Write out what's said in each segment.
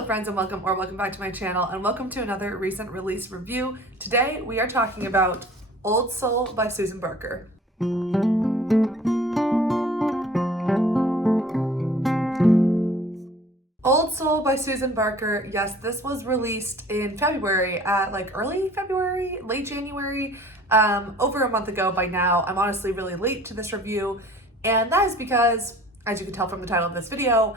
Hello friends, and welcome back to my channel, and welcome to another recent release review. Today we are talking about Old Soul by Susan Barker. Old Soul by Susan Barker. Yes, this was released in February, early February, late January, over a month ago by now. I'm honestly really late to this review, and that is because, as you can tell from the title of this video,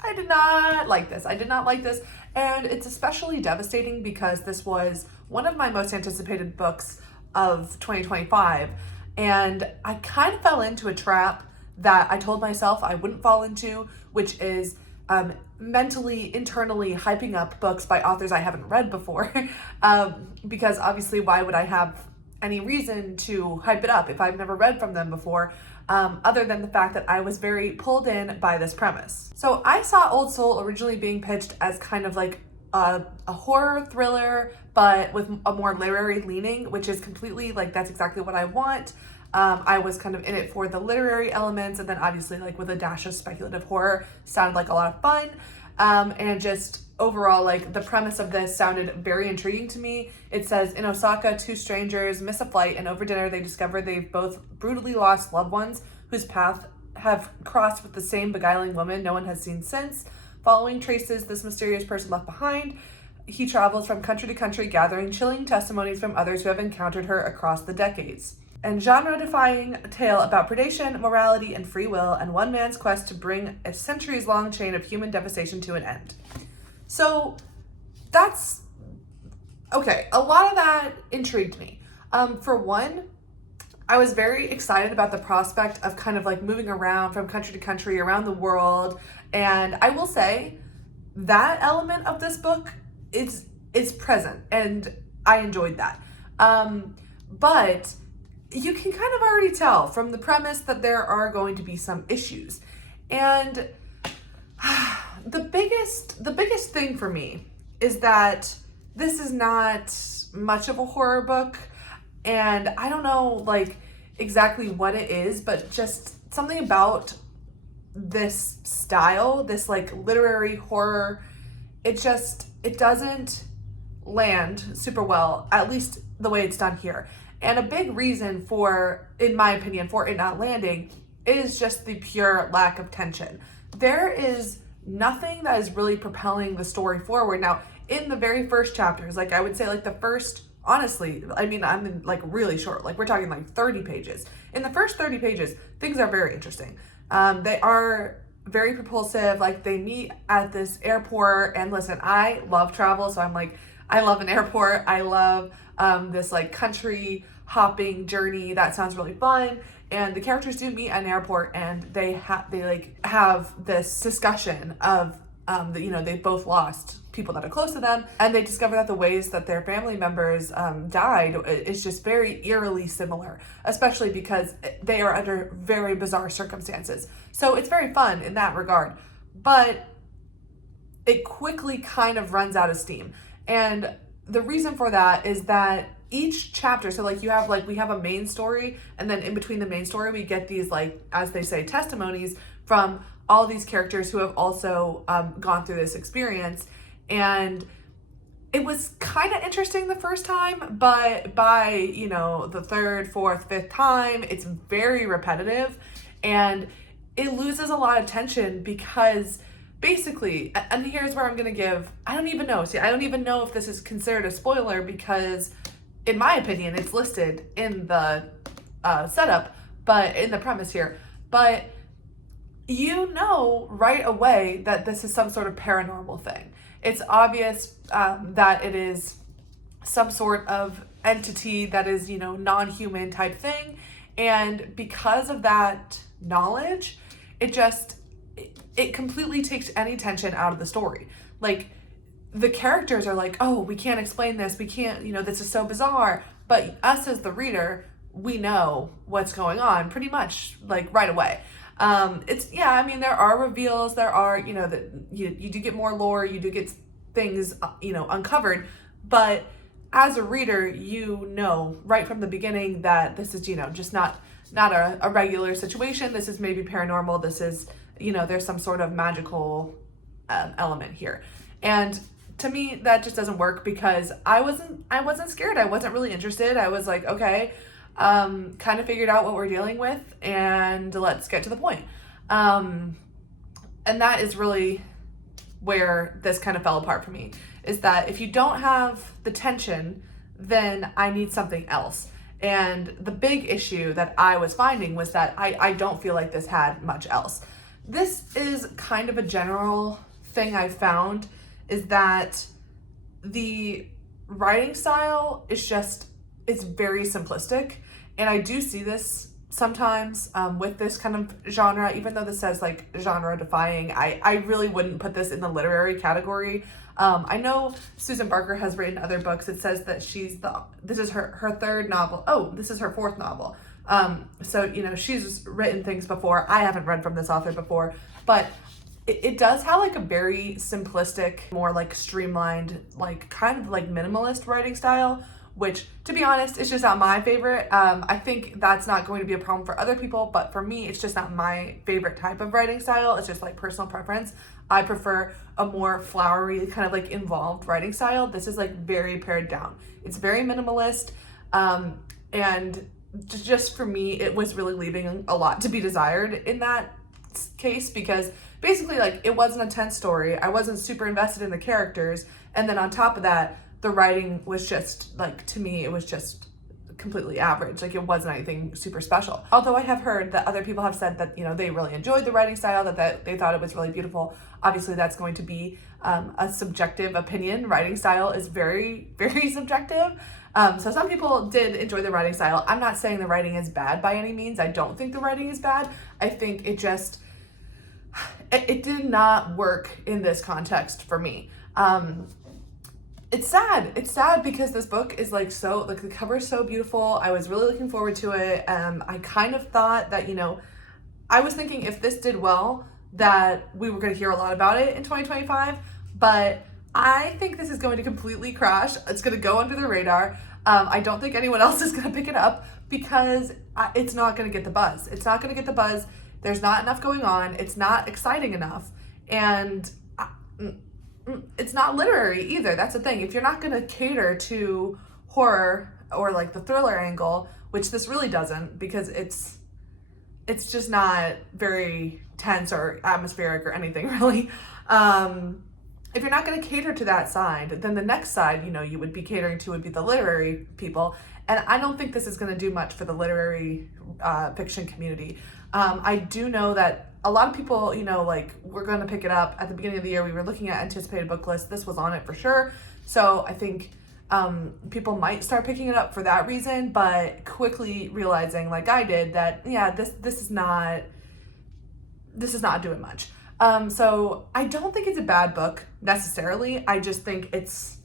I did not like this. I did not like this, and it's especially devastating because this was one of my most anticipated books of 2025, and I kind of fell into a trap that I told myself I wouldn't fall into, which is mentally, internally hyping up books by authors I haven't read before, because obviously why would I have any reason to hype it up if I've never read from them before, other than the fact that I was very pulled in by this premise. So I saw Old Soul originally being pitched as kind of like a horror thriller, but with a more literary leaning, which is completely like, that's exactly what I want. I was kind of in it for the literary elements, and then obviously like with a dash of speculative horror sounded like a lot of fun. And just overall, like the premise of this sounded very intriguing to me. It says, in Osaka, two strangers miss a flight, and over dinner they discover they've both brutally lost loved ones whose paths have crossed with the same beguiling woman no one has seen since. Following traces this mysterious person left behind, he travels from country to country, gathering chilling testimonies from others who have encountered her across the decades. And genre-defying tale about predation, morality, and free will, and one man's quest to bring a centuries-long chain of human devastation to an end. So that's okay. A lot of that intrigued me. For one, I was very excited about the prospect of kind of like moving around from country to country around the world. And I will say that element of this book is present, and I enjoyed that. But you can kind of already tell from the premise that there are going to be some issues. And the biggest thing for me is that this is not much of a horror book, and I don't know like exactly what it is, but just something about this style, this like literary horror, it doesn't land super well, at least the way it's done here. And a big reason for, in my opinion, for it not landing is just the pure lack of tension. There is nothing that is really propelling the story forward. Now, in the very first chapters, like I would say like the first, honestly, I mean, I'm in like really short, like we're talking like 30 pages. In the first 30 pages, things are very interesting. They are very propulsive, like they meet at this airport, and listen, I love travel, so I'm like, I love an airport. I love this like country hopping journey. That sounds really fun. And the characters do meet at an airport, and they have this discussion of they both lost people that are close to them, and they discover that the ways that their family members died is just very eerily similar, especially because they are under very bizarre circumstances. So it's very fun in that regard, but it quickly kind of runs out of steam. And the reason for that is that each chapter, so like we have a main story, and then in between the main story we get these, like, as they say, testimonies from all these characters who have also gone through this experience. And it was kind of interesting the first time, but by the third, fourth, fifth time, it's very repetitive, and it loses a lot of tension because basically, and here's where I'm gonna give, I don't even know if this is considered a spoiler, because in my opinion it's listed in the setup, but in the premise here, but right away that this is some sort of paranormal thing. It's obvious that it is some sort of entity that is non-human type thing, and because of that knowledge, it completely takes any tension out of the story. Like, the characters are like, oh, we can't explain this, we can't, this is so bizarre, but us as the reader, we know what's going on pretty much like right away. There are reveals, there are, that you do get more lore, you do get things, uncovered, but as a reader, right from the beginning that this is, just not a regular situation. This is maybe paranormal. This is, there's some sort of magical element here. And to me, that just doesn't work because I wasn't scared. I wasn't really interested. I was like, okay, kind of figured out what we're dealing with and let's get to the point. And that is really where this kind of fell apart for me, is that if you don't have the tension, then I need something else. And the big issue that I was finding was that I don't feel like this had much else. This is kind of a general thing I found, is that the writing style is it's very simplistic. And I do see this sometimes with this kind of genre, even though this says like genre defying, I really wouldn't put this in the literary category. I know Susan Barker has written other books. It says that this is her third novel. Oh, this is her fourth novel. So, you know, she's written things before. I haven't read from this author before, but it does have like a very simplistic, more like streamlined, like kind of like minimalist writing style, which to be honest, is just not my favorite. I think that's not going to be a problem for other people, but for me, it's just not my favorite type of writing style. It's just like personal preference. I prefer a more flowery, kind of like involved writing style. This is like very pared down. It's very minimalist. And just for me, it was really leaving a lot to be desired in that case, because basically like it wasn't a tense story. I wasn't super invested in the characters. And then on top of that, the writing was just like, to me, it was just completely average. Like it wasn't anything super special. Although I have heard that other people have said that, you know, they really enjoyed the writing style, that they thought it was really beautiful. Obviously that's going to be a subjective opinion. Writing style is very, very subjective. So some people did enjoy the writing style. I'm not saying the writing is bad by any means. I don't think the writing is bad. I think it did not work in this context for me. It's sad. It's sad because this book is like the cover is so beautiful. I was really looking forward to it. I kind of thought that, you know, I was thinking if this did well, that we were going to hear a lot about it in 2025, but I think this is going to completely crash. It's going to go under the radar. I don't think anyone else is going to pick it up because it's not going to get the buzz. It's not going to get the buzz. There's not enough going on. It's not exciting enough. And it's not literary either. That's the thing. If you're not going to cater to horror or like the thriller angle, which this really doesn't, because it's just not very tense or atmospheric or anything really. If you're not going to cater to that side, then the next side, you know, you would be catering to would be the literary people. And I don't think this is going to do much for the literary fiction community. I do know that a lot of people, you know, like we're going to pick it up at the beginning of the year. We were looking at anticipated book lists. This was on it for sure. So I think people might start picking it up for that reason, but quickly realizing, like I did, that yeah, this is not doing much. So I don't think it's a bad book necessarily. I just think it's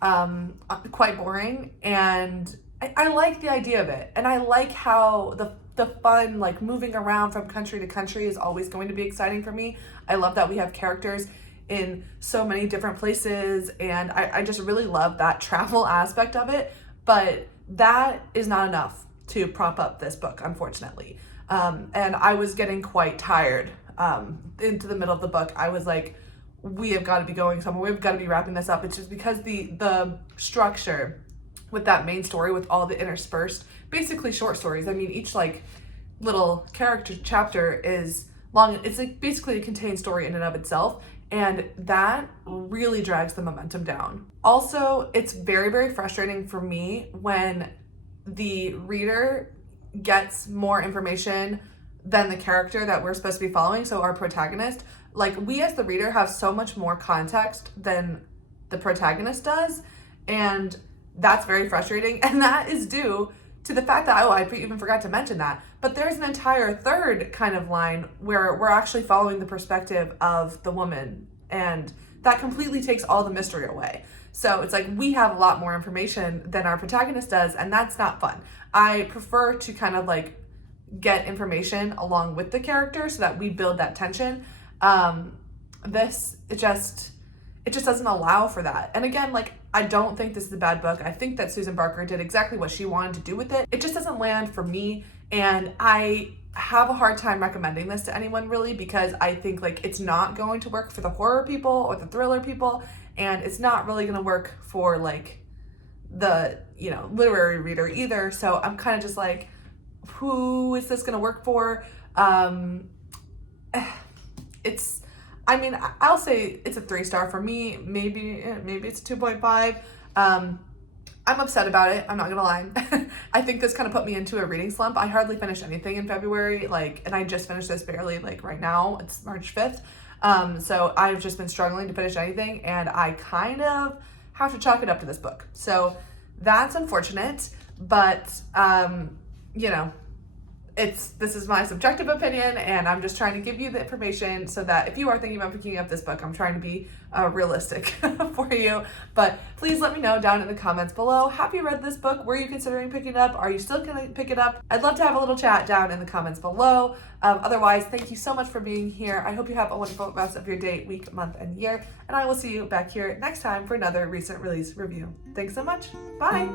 quite boring, and I like the idea of it, and I like how the fun, like moving around from country to country is always going to be exciting for me. I love that we have characters in so many different places, and I just really love that travel aspect of it, but that is not enough to prop up this book, unfortunately. And I was getting quite tired into the middle of the book. I was like, we have got to be going somewhere. We've got to be wrapping this up. It's just because the structure with that main story, with all the interspersed, basically short stories. I mean, each like little character chapter is long. It's like basically a contained story in and of itself. And that really drags the momentum down. Also, it's very, very frustrating for me when the reader gets more information than the character that we're supposed to be following. So our protagonist, like we as the reader have so much more context than the protagonist does. And that's very frustrating. And that is due to the fact that, I even forgot to mention that, but there's an entire third kind of line where we're actually following the perspective of the woman, and that completely takes all the mystery away. So it's like we have a lot more information than our protagonist does, and that's not fun. I prefer to kind of like get information along with the character so that we build that tension. It just doesn't allow for that. And again, like, I don't think this is a bad book. I think that Susan Barker did exactly what she wanted to do with it. It just doesn't land for me. And I have a hard time recommending this to anyone really, because I think like it's not going to work for the horror people or the thriller people, and it's not really going to work for like the, you know, literary reader either. So I'm kind of just like, who is this going to work for? It's, I mean, I'll say it's a 3-star for me. Maybe it's a 2.5. I'm upset about it. I'm not gonna lie. I think this kind of put me into a reading slump. I hardly finished anything in February, like, and I just finished this barely, like right now. It's March 5th. So I've just been struggling to finish anything, and I kind of have to chalk it up to this book. So that's unfortunate, but you know, this is my subjective opinion, and I'm just trying to give you the information so that if you are thinking about picking up this book, I'm trying to be realistic for you. But please let me know down in the comments below. Have you read this book? Were you considering picking it up? Are you still gonna pick it up? I'd love to have a little chat down in the comments below. Otherwise, thank you so much for being here. I hope you have a wonderful rest of your day, week, month, and year, and I will see you back here next time for another recent release review. Thanks so much. Bye.